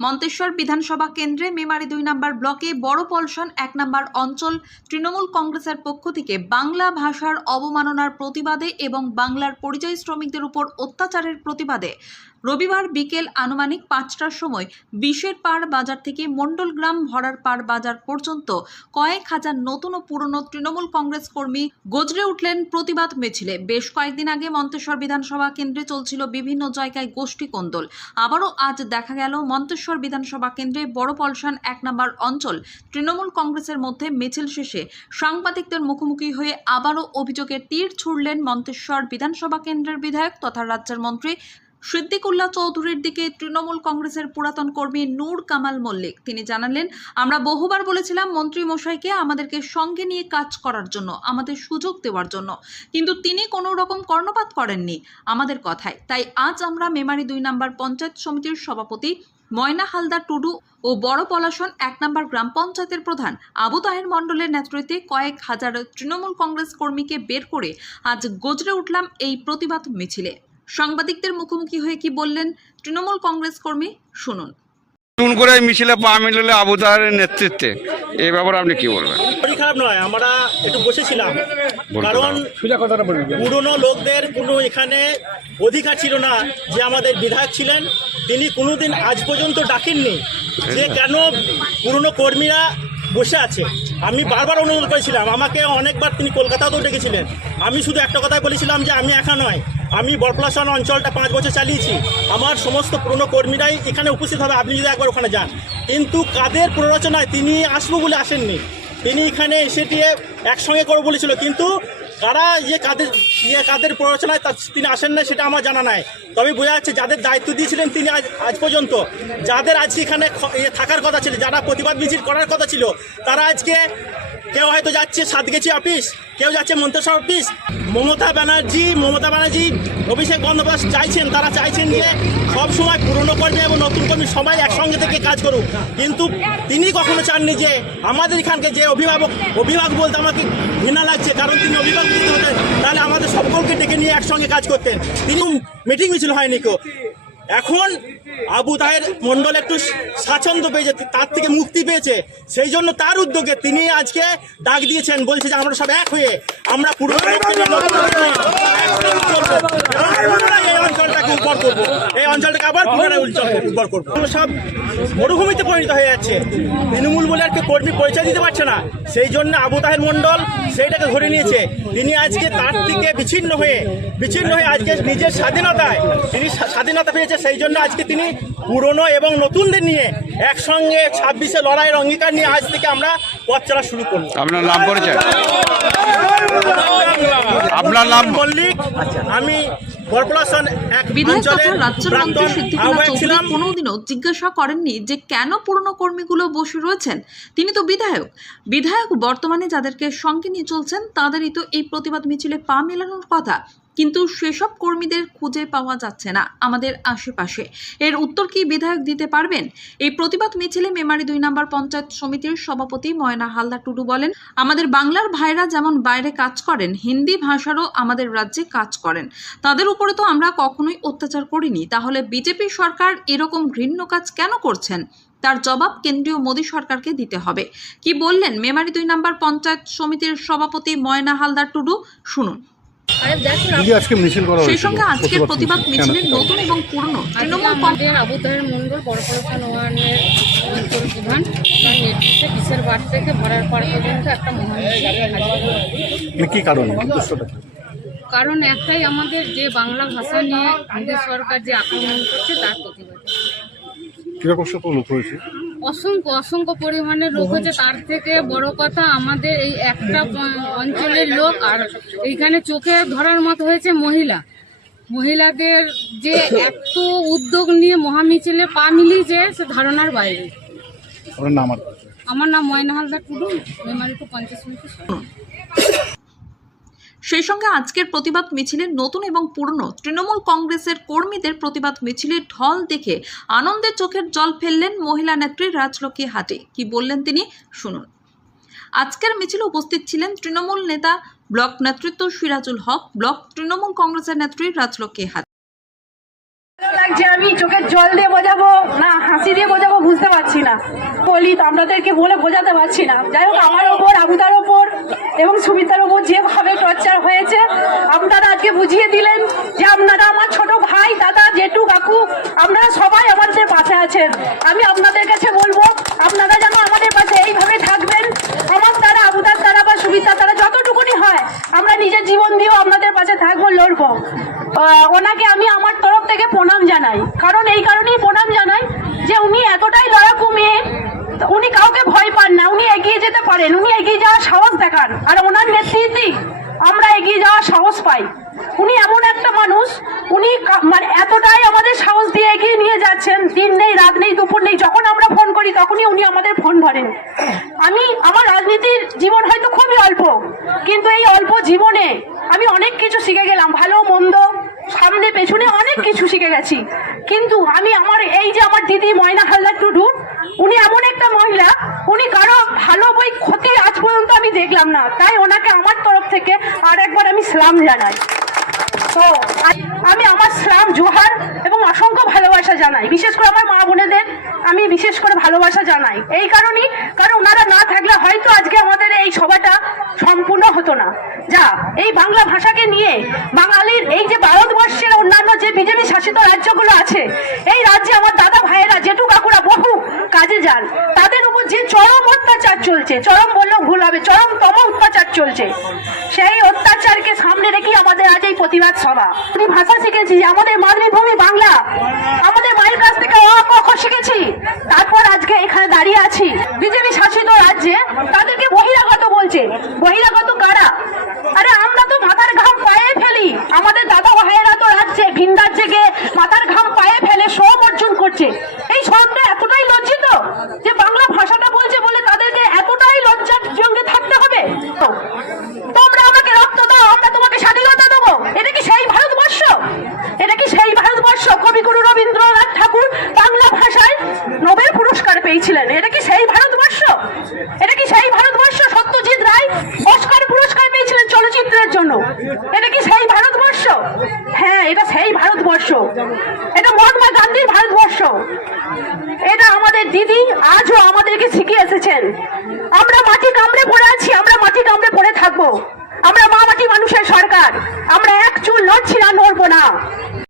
মন্তেশ্বর বিধানসভা কেন্দ্রে মেমারি দুই নম্বর ব্লকে বড় পলসন এক নম্বর অঞ্চল তৃণমূল কংগ্রেসের পক্ষ থেকে বাংলা ভাষার অবমাননার প্রতিবাদে এবং বাংলার পরিযায়ী শ্রমিকদের উপর অত্যাচারের প্রতিবাদে রবিবার বিকেল আনুমানিক পাঁচটার সময় বিশের পাড় বাজার থেকে মণ্ডলগ্রাম ভরার পাড় বাজার পর্যন্ত কয়েক হাজার নতুন ও পুরনো তৃণমূল কংগ্রেস কর্মী গজরে উঠলেন প্রতিবাদ মিছিলে। বেশ কয়েকদিন আগে মন্তেশ্বর বিধানসভা কেন্দ্রে চলছিল বিভিন্ন জায়গায় গোষ্ঠী কোন্দল। আবারও আজ দেখা গেল মন্তেশ্বর বিধানসভা কেন্দ্রে বড় পলসান এক নম্বর অঞ্চল। তৃণমূল কংগ্রেসের মধ্যে মিছিল শেষে সাংবাদিকদের মুখোমুখি হয়ে আবারও অভিযোগের তীর ছুড়লেন মন্তেশ্বর বিধানসভা কেন্দ্রের বিধায়ক তথা রাজ্যের মন্ত্রী সিদ্দিকুল্লাহ চৌধুরীর দিকে তৃণমূল কংগ্রেসের পুরাতন কর্মী নূর কামাল মল্লিক। তিনি জানালেন, আমরা বহুবার বলেছিলাম মন্ত্রী মশাইকে আমাদেরকে সঙ্গে নিয়ে কাজ করার জন্য, আমাদের সুযোগ দেওয়ার জন্য। কিন্তু তিনি কোনো রকম কর্ণপাত করেননি আমাদের কথায়। তাই আজ আমরা মেমারি দুই নম্বর পঞ্চায়েত সমিতির সভাপতি ময়না হালদার টুডু ও বড় পলাশন এক নম্বর গ্রাম পঞ্চায়েতের প্রধান আবু তাহের মণ্ডলের নেতৃত্বে কয়েক হাজার তৃণমূল কংগ্রেস কর্মীকে বের করে আজ গজরে উঠলাম এই প্রতিবাদ মিছিলে। সাংবাদিকদের মুখোমুখি হয়ে কি বললেন তৃণমূল কংগ্রেস কর্মী? শুনুন। নতুন করে মিছিলে পা মিললে আবু তাহেরের নেতৃত্বে। এই ব্যাপারে আপনি কি বলবেন? শরীর খারাপ নয় আমরা একটু বসেছিলাম। কারণ পুরনো। লোকদের কোনো এখানে অধিকার ছিল না যে আমাদের বিধায়ক ছিলেন। তিনি কোনোদিন আজ পর্যন্ত ডাকেননি যে কেন পুরনো কর্মীরা বসে আছে। আমি বারবার অনুরোধ করেছিলাম আমাকে অনেকবার তিনি কলকাতাতেও ডেকেছিলেন। আমি শুধু একটা কথাই বলেছিলাম যে আমি একা নয় আমি বরপ্লাসন অঞ্চলটা পাঁচ বছর চালিয়েছি। আমার সমস্ত পুরনো কর্মীরাই এখানে উপস্থিত হবে। আপনি যদি একবার ওখানে যান। কিন্তু কাদের প্ররোচনায় তিনি আসব বলে আসেননি। তিনি এখানে দিয়ে একসঙ্গে করে বলেছিল। কিন্তু কারা ইয়ে কাদের ইয়ে কাদের প্ররোচনায় তা তিনি আসেন না সেটা আমার জানা নাই। তবে বোঝা যাচ্ছে যাদের দায়িত্ব দিয়েছিলেন তিনি আজ আজ পর্যন্ত। যাদের আজ এখানে ইয়ে থাকার কথা ছিল, যারা প্রতিবাদ মিছিল করার কথা ছিল, তারা আজকে কেউ হয়তো যাচ্ছে সাতগেছি অফিস, কেউ যাচ্ছে মন্ত্রিসভা অফিস। মমতা ব্যানার্জি মমতা ব্যানার্জি, অভিষেক বন্দ্যোপাধ্যায় চাইছেন, তারা চাইছেন যে সব সময় পুরনো কর্মী এবং নতুন কর্মী সবাই একসঙ্গে থেকে কাজ করুক। কিন্তু তিনি কখনো চাননি যে আমাদের এখানকে যে অভিভাবক অভিভাবক বলতে আমাকে ঘৃণা লাগছে, কারণ তিনি অভিভাবক যদি হতেন, তাহলে আমাদের সকলকে ডেকে নিয়ে একসঙ্গে কাজ করতেন। তিনি মিটিং মিছিল হয়নি কেউ। এখন আবু তাহের মন্ডল একটু স্বাচ্ছন্দ্য পেয়েছে তার থেকে মুক্তি পেয়েছে। সেই জন্য তার উদ্যোগে তিনি আজকে ডাক দিয়েছেন বলছে যে আমরা সব এক হয়ে আমরা পুরো এই অঞ্চলটাকে উর্বর করব এই অঞ্চলটাকে আবার পুনরায় করব সব মরুভূমিতে পরিণত হয়ে যাচ্ছে। তৃণমূল বলে আর কর্মী পরিচয় দিতে পারছে না। সেই জন্য আবু তাহের মন্ডল সেইটাকে ধরে নিয়েছে। তিনি আজকে তার থেকে বিচ্ছিন্ন হয়ে বিচ্ছিন্ন হয়ে আজকে নিজের স্বাধীনতায় তিনি স্বাধীনতা পেয়েছে সেই জন্য আজকে তিনি পুরনো এবং নতুনদের নিয়ে একসঙ্গে ছাব্বিশে লড়াইয়ের অঙ্গীকার নিয়ে আজ থেকে আমরা পথ চলা শুরু করলাম। আপনার নাম পরিচয়? আপনার নাম? মল্লিক আমি কর্পোরেশন এক বিধায়ক চৌধুরী কোনোদিনও জিজ্ঞাসা করেননি যে কেন পুরনো কর্মীগুলো বসে রয়েছেন। তিনি তো বিধায়ক। বিধায়ক বর্তমানে যাদেরকে সঙ্গে নিয়ে চলছেন তাদেরই তো এই প্রতিবাদ মিছিলে পা মেলানোর কথা। কিন্তু সেসব কর্মীদের খুঁজে পাওয়া যাচ্ছে না আমাদের আশেপাশে। এর উত্তর কি বিধায়ক দিতে পারবেন? এই প্রতিবাদ মিছিলে মেমারি দুই নম্বর পঞ্চায়েত সমিতির সভাপতি ময়না হালদার টুডু বলেন, আমাদের বাংলার ভাইরা যেমন বাইরে কাজ করেন, হিন্দি ভাষারও আমাদের রাজ্যে কাজ করেন। তাদের উপরে তো আমরা কখনোই অত্যাচার করিনি। তাহলে বিজেপি সরকার এরকম ঘৃণ্য কাজ কেন করছেন? তার জবাব কেন্দ্রীয় মোদী সরকারকে দিতে হবে। কি বললেন মেমারি দুই নম্বর পঞ্চায়েত সমিতির সভাপতি ময়না হালদার টুডু? শুনুন। আজকে মিছিল করা সেই সঙ্গে আজকের প্রতিবাদ? মিছিলের নতুন এবং পুরনো আজকে তৃণমূল কং- আমাদের আবু তাহের মন্ডল কর্পোরেশন ওয়ানের প্রধান তার নেতৃত্বে কিসের বার থেকে ভরার পর্যন্ত একটা কি কারণ? কারণ একটাই আমাদের যে বাংলা ভাষা নিয়ে আমাদের সরকার যে আক্রমণ করছে তার প্রতিবাদ। কীরকম হয়েছে অসংখ্য অসংখ্য পরিমাণে লোক হচ্ছে তার থেকে বড় কথা আমাদের এই একটা অঞ্চলের লোক আর এইখানে চোখে ধরার মতো হয়েছে মহিলা। মহিলাদের যে এত উদ্যোগ নিয়ে মহামিছিলে পা মিলিয়েছে সে ধারণার বাইরে। আমার নাম ময়না হালদার টুডু মেমারিপুর পঞ্চায়েত সমিতি সেই সঙ্গে আজকের প্রতিবাদ মিছিলে নতুন এবং পুরনো তৃণমূল কংগ্রেসের কর্মীদের প্রতিবাদ মিছিলের ঢল দেখে আনন্দের চোখের জল ফেললেন মহিলা নেত্রী রাজলক্ষ্মী হাটে। কি বললেন তিনি? শুনুন। আজকের মিছিলে উপস্থিত ছিলেন তৃণমূল নেতা ব্লক নেতৃত্ব সিরাজুল হক, ব্লক তৃণমূল কংগ্রেসের নেত্রী রাজলক্ষ্মী ভালো লাগছে, আমি চোখের জল দিয়ে বোঝাবো, না, হাসি দিয়ে বোঝাবো বুঝতে পারছি না। বলি তো আপনাদেরকে বলে বোঝাতে পারছি না। যাই হোক, আমার ওপর, আবুদার ওপর এবং সুমিতার ওপর যেভাবে টর্চার হয়েছে, আপনারা আজকে বুঝিয়ে দিলেন যে আপনারা আমার ছোট ভাই, দাদা, জেঠু, কাকু আপনারা সবাই আমাদের পাশে আছেন। আমি আপনাদের কাছে বলব, আপনারা যেন আমাদের পাশে এইভাবে থাকবেন। আমার দ্বারা, আবুদার দ্বারা বা সুবিধা দ্বারা যতটুকুনি হয়, আমরা নিজের জীবন দিয়েও আপনাদের পাশে থাকব, লড়বো। ওনাকে আমি আমার থেকে প্রণাম জানাই। কারণ এই কারণেই প্রণাম জানাই যে উনি এতটাই লড়াকু মেয়ে উনি কাউকে ভয় পান না, উনি এগিয়ে যেতে পারেন, উনি এগিয়ে যাওয়ার সাহস দেখান। আর ওনার নেতৃত্বেই আমরা এগিয়ে যাওয়ার সাহস পাই। উনি এমন একটা মানুষ, উনি মানে এতটাই আমাদের সাহস দিয়ে এগিয়ে নিয়ে যাচ্ছেন, দিন নেই, রাত নেই, দুপুর নেই, যখন আমরা ফোন করি তখনই উনি আমাদের ফোন ধরেন। আমি, আমার রাজনীতির জীবন হয়তো খুবই অল্প, কিন্তু এই অল্প জীবনে আমি অনেক কিছু শিখে গেলাম, ভালো, মন্দ সামনে পেছনে অনেক কিছু শিখে গেছি। কিন্তু আমি আমার এই যে আমার দিদি ময়না হালদার টুডু উনি এমন একটা মহিলা, উনি কারও ভালো বই ক্ষতি আজ পর্যন্ত আমি দেখলাম না। তাই ওনাকে আমার তরফ থেকে আর একবার আমি সালাম জানাই। তো, আমি আমার সালাম, জোহার এবং অসংখ্য ভালোবাসা জানাই। বিশেষ করে আমার মা বোনেদের আমি বিশেষ করে ভালোবাসা জানাই। এই কারণেই কারণ ওনারা না থাকলে হয়তো আজকে আমাদের এই সভাটা সম্পূর্ণ হতো না। যা, এই বাংলা ভাষাকে নিয়ে বাঙালির এই যে ভারতবর্ষের অন্যান্য যে বিজেপি শাসিত রাজ্যগুলো আছে, এই রাজ্যে আমার দাদা ভাইয়েরা জেঠু কাকুরা বহু কাজে যান, তাদের উপর যে চরম অত্যাচার চলছে, চরম বললেও ভুল হবে, চরমতম অত্যাচার চলছে, সেই অত্যাচারকে সামনে রেখে আমাদের আজ এই প্রতিবাদ সভা। আমি ভাষা শিখেছি আমাদের মাতৃভূমি বাংলা আমাদের মায়ের কাছ থেকে অ ক, খ শিখেছি তারপর আজকে এখানে দাঁড়িয়ে আছি। বিজেপি শাসিত রাজ্যে তাদেরকে বহিরাগত বলছে। বহিরাগত কারা আরে আমরা তো মাথার ঘাম পায়ে ফেলি আমাদের দাদা ভাইয়েরা তো রাজ্যে ভিন রাজ্যে গিয়ে মাথার ঘাম পায়ে ফেলে সব অর্জন করছে এই সবটা এতটাই লজ্জিত যে বাংলা ভাষাটা বলছে বলে তাদেরকে এতটাই লজ্জার সঙ্গে থাকতে হবে তো তোমরা আমাকে রক্ত দাও আমরা তোমাকে স্বাধীনতা দেবো এটা কি সেই ভারতবর্ষ এটা কি সেই ভারতবর্ষ কবিগুরু রবীন্দ্রনাথ ঠাকুর বাংলা ভাষায় নোবেল পুরস্কার এটা কি সেই ভারতবর্ষ? এটা কি সেই ভারতবর্ষ? সত্যজিৎ রায় অস্কার পুরস্কার পেয়েছিলেন চলচ্চিত্রের জন্য। এটা কি সেই ভারতবর্ষ? হ্যাঁ এটা সেই ভারতবর্ষ। এটা মহাত্মা গান্ধীর ভারতবর্ষ। এটা আমাদের দিদি আজও আমাদেরকে শিখিয়ে এসেছেন। আমরা মাটি কামড়ে পড়ে আছি, আমরা মাটি কামড়ে পড়ে থাকব। আমরা মা মাটি মানুষের সরকার। আমরা এক চুল নড়ছি না, নড়বো না।